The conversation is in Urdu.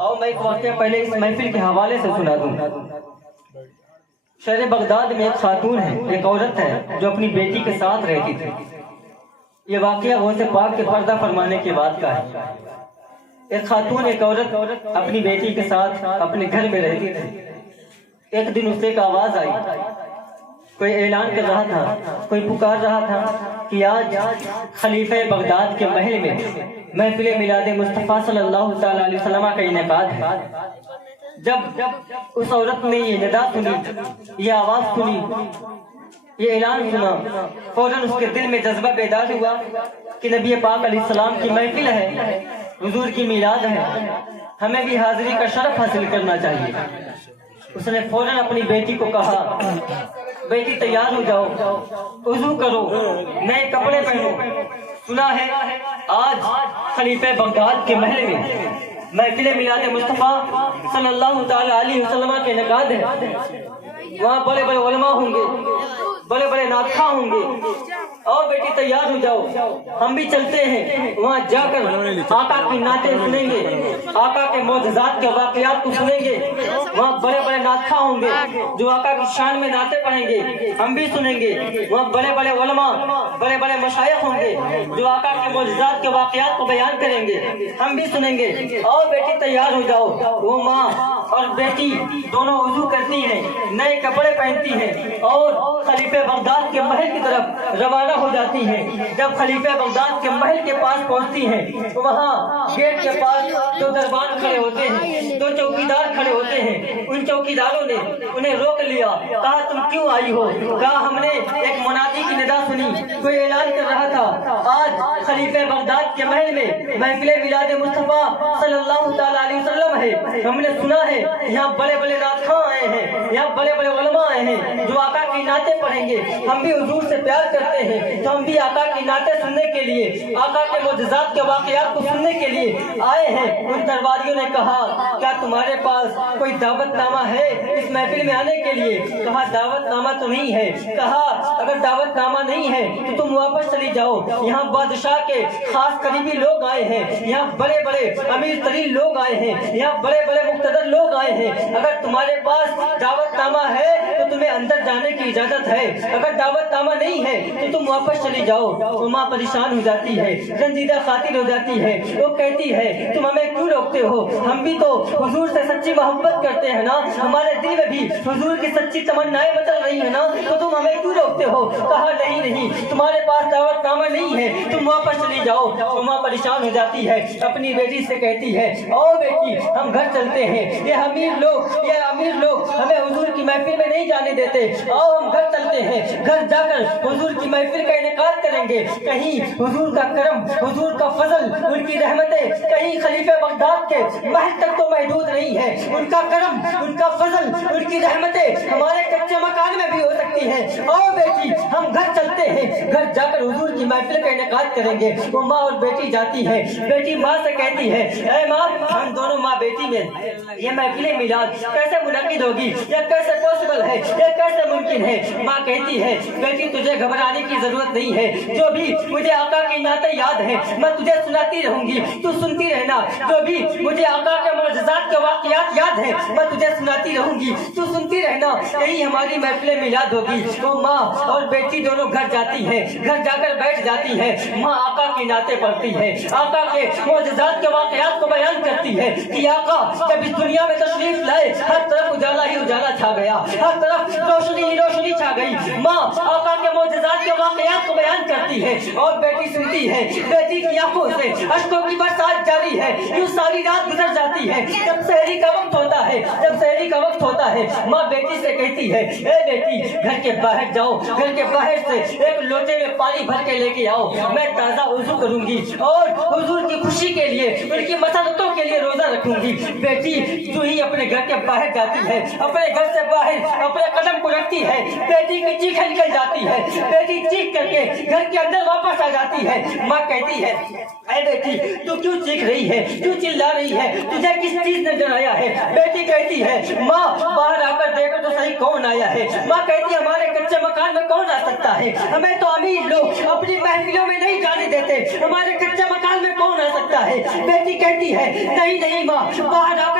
اور میں ایک واقعہ پہلے اس محفل کے حوالے سے سنا دوں۔ شہر بغداد میں ایک خاتون ہے، ایک عورت ہے جو اپنی بیٹی کے ساتھ رہتی تھی۔ یہ واقعہ غوث پاک کے پردہ فرمانے کے بعد کا ہے۔ ایک خاتون، ایک عورت اپنی بیٹی کے ساتھ اپنے گھر میں رہتی تھی۔ ایک دن اسے ایک آواز آئی، کوئی اعلان کر رہا تھا، کوئی پکار رہا تھا کہ آج خلیفہ بغداد کے محل میں محفل میلاد مصطفیٰ صلی اللہ تعالی علیہ وسلم کا انعقاد ہے۔ جب اس عورت نے یہ ندا سنی، یہ آواز سنی، یہ اعلان سنا، فوراً اس کے دل میں جذبہ بیدار ہوا کہ نبی پاک علیہ السلام کی محفل ہے، حضور کی میلاد ہے، ہمیں بھی حاضری کا شرف حاصل کرنا چاہیے۔ اس نے فوراً اپنی بیٹی کو کہا، بیٹی تیار ہو جاؤ، وضو کرو، نئے کپڑے پہنو، سنا ہے آج خلیفہ بغداد کے محل میں محفل میلاد مصطفیٰ صلی اللہ تعالی علیہ وسلم کے انعقاد ہے۔ وہاں بڑے بڑے علماء ہوں گے، بڑے بڑے ناطخواں ہوں گے، اور بیٹی تیار ہو جاؤ، ہم بھی چلتے ہیں، وہاں جا کر آقا کی نعتیں سنیں گے، آقا کے معجزات کے واقعات کو سنیں گے۔ وہاں بڑے بڑے ناطخواں ہوں گے جو آقا کی شان میں نعتیں پڑھیں گے، ہم بھی سنیں گے۔ وہاں بڑے بڑے علماء، بڑے بڑے مشائخ ہوں گے جو آقا کے معجزات کے واقعات کو بیان کریں گے، ہم بھی سنیں گے۔ اور بیٹی تیار ہو جاؤ۔ وہ ماں اور بیٹی دونوں وضو کرتی ہیں، نئے کپڑے پہنتی ہیں اور خلیفہ بغداد کے محل کی طرف روانہ ہو جاتی ہیں۔ جب خلیفہ بغداد کے محل کے پاس پہنچتی ہیں تو وہاں گیٹ کے پاس دو دربان کھڑے ہوتے ہیں، دو چوکیدار کھڑے ہوتے ہیں۔ ان چوکیداروں نے انہیں روک لیا، کہا تم کیوں آئی ہو؟ کہا ہم نے ایک منادی کی ندا سنی، کوئی اعلان کر رہا تھا آج خلیفہ بغداد کے محل میں محفل میلاد مصطفیٰ صلی اللہ تعالی علیہ وسلم ہے۔ ہم نے سنا ہے یہاں بڑے بڑے ناطخواں آئے ہیں، یہاں بڑے بڑے علماء آئے ہیں جو آقا کی نعتیں پڑھیں گے، ہم بھی حضور سے پیار کرتے ہیں تو ہم بھی آقا کی نعتیں سننے کے لیے، آقا کے معجزات کے واقعات کو سننے کے لیے آئے ہیں۔ ان درباریوں نے کہا کیا تمہارے پاس کوئی دعوت نامہ ہے اس محفل میں آنے کے لیے؟ کہا دعوت نامہ تو نہیں ہے۔ کہا اگر دعوت نامہ نہیں ہے تو تم واپس چلی جاؤ، یہاں بادشاہ کے خاص قریبی لوگ آئے ہیں، یہاں بڑے بڑے امیر ترین لوگ آئے ہیں، یہاں بڑے بڑے مقتدر لوگ آئے ہیں، اگر تمہارے پاس دعوت نامہ ہے تو تمہیں اندر جانے کی اجازت ہے، اگر دعوت نامہ نہیں ہے تو تم واپس چلی جاؤ۔ وہ ماں پریشان ہو جاتی ہے، رنجیدہ خاطر ہو جاتی ہے، وہ کہتی ہے تم ہمیں کیوں روکتے ہو؟ ہم بھی تو حضور سے سچی محبت کرتے ہیں نا، ہمارے دل میں بھی حضور کی سچی تمنائیں بچل رہی ہیں نا، تو تم ہمیں کیوں روکتے ہو؟ کہا نہیں، تمہارے پاس دعوت نامہ نہیں ہے، تم واپس چلی جاؤ۔ وہ ماں پریشان ہو جاتی ہے، اپنی بیٹی سے کہتی ہے او بیٹی ہم گھر چلتے ہیں، یہ امیر لوگ ہمیں حضور کی محفل میں نہیں جانے دیتے، آؤ ہم گھر چلتے ہیں، گھر جا کر حضور کی محفل کا انعقاد کریں گے۔ کہیں حضور کا کرم، حضور کا فضل، ان کی رحمتیں کہیں خلیفہ بغداد کے محل تک تو محدود نہیں ہے، ان کا کرم، ان کا فضل، ان کی رحمتیں ہمارے کچے مکان میں بھی ہو سکتی ہیں۔ آؤ بیٹی ہم گھر چلتے ہیں، گھر جا کر حضور کی محفل کا انعقاد کریں گے۔ وہ ماں اور بیٹی جاتی ہے، بیٹی ماں سے کہتی ہے اے ماں ہم دونوں ماں بیٹی میں یہ محفل میلاد کیسے منعقد ہوگی، یہ کیسے پاسبل ہے، یہ کیسے ممکن ہے؟ ماں کہتی ہے بیٹی تجھے گھبرانے کی ضرورت نہیں ہے، جو بھی مجھے آقا کی نعتیں یاد ہیں میں تجھے سناتی رہوں گی، تو سنتی رہنا، جو بھی مجھے آقا کے معجزات کے واقعات یاد ہیں میں تجھے سناتی رہوں گی، تو سنتی رہنا، یہی ہماری محفل میلاد ہوگی۔ وہ ماں اور بیٹی دونوں گھر جاتی ہیں، گھر جا کر بیٹھ جاتی ہے، ماں آقا کی نعتیں پڑھتی ہے، آقا کے معجزات کے واقعات کو بیان کرتی ہے کہ آقا جب اس دنیا میں تشریف لائے ہر طرف اجالا ہی اجالا چھا گیا، ہر طرف روشنی ہی روشنی چھا گئی۔ ماں آقا کے معجزات کے واقعات کو بیان کرتی ہے اور بیٹی سنتی ہے، بیٹی کی آنکھوں سے اشکوں کی برسات جاری ہے، یوں ساری رات گزر جاتی ہے۔ جب سحری کا وقت ہوتا ہے ماں بیٹی سے کہتی ہے اے بیٹی گھر کے باہر جاؤ، گھر کے باہر سے ایک لوٹے میں پانی بھر کے لے کے آؤ، میں تازہ وضو کروں گی اور حضور کی خوشی کے لیے، ان کی مسرتوں کے لیے روزہ رکھوں گی۔ بیٹی جو ہی اپنے گھر کے باہر جاتی ہے، اپنے گھر سے باہر اپنے قدم کو رکھتی ہے، بیٹی کی چیخ نکل جاتی ہے، بیٹی چیخ کر کے گھر کے اندر واپس آ جاتی ہے۔ ماں کہتی ہے اے بیٹی تو کیوں چیخ رہی ہے، کیوں چلا رہی ہے، تجھے کس چیز نے ڈرایا ہے؟ بیٹی کہتی ہے ماں باہر آ کر دیکھو تو صحیح کون آیا ہے۔ ماں کہتی ہے ہمارے کچے مکان میں کون آ سکتا ہے، ہمیں تو امیر لوگ اپنی محفلوں میں نہیں جانے دیتے، ہمارے کچے مکان میں کون آ سکتا ہے؟ بیٹی کہتی ہے نہیں ماں باہر آ کر